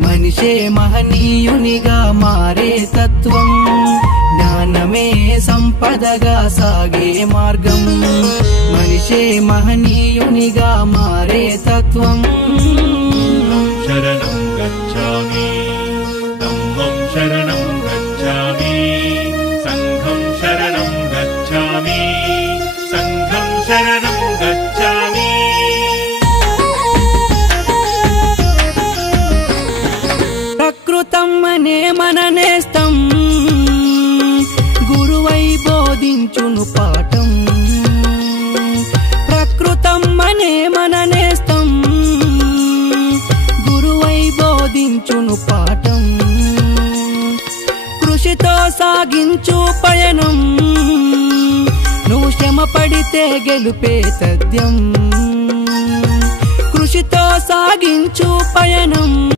మనిషే మహనీయునిగా మారే తత్వం, జ్ఞానమే సంపదగా సాగే మార్గం. మనిషే మహనీయునిగా మారే తత్వం. శరణం గచ్ఛామి ధమ్మం శరణం గచ్ఛామి సంఘం శరణం గచ్ఛామి సంఘం శరణం గచ్ఛామి. ప్రకృతం అనే మన నేస్తం, గురువై బోధించును పాఠం. ప్రకృతం అనే మన నేస్తం, గురువై బోధించును పాఠం. కృషితో సాగించు పయనం, నువ్వు శ్రమ పడితే గెలుపే తథ్యం. కృషితో సాగించు పయనం.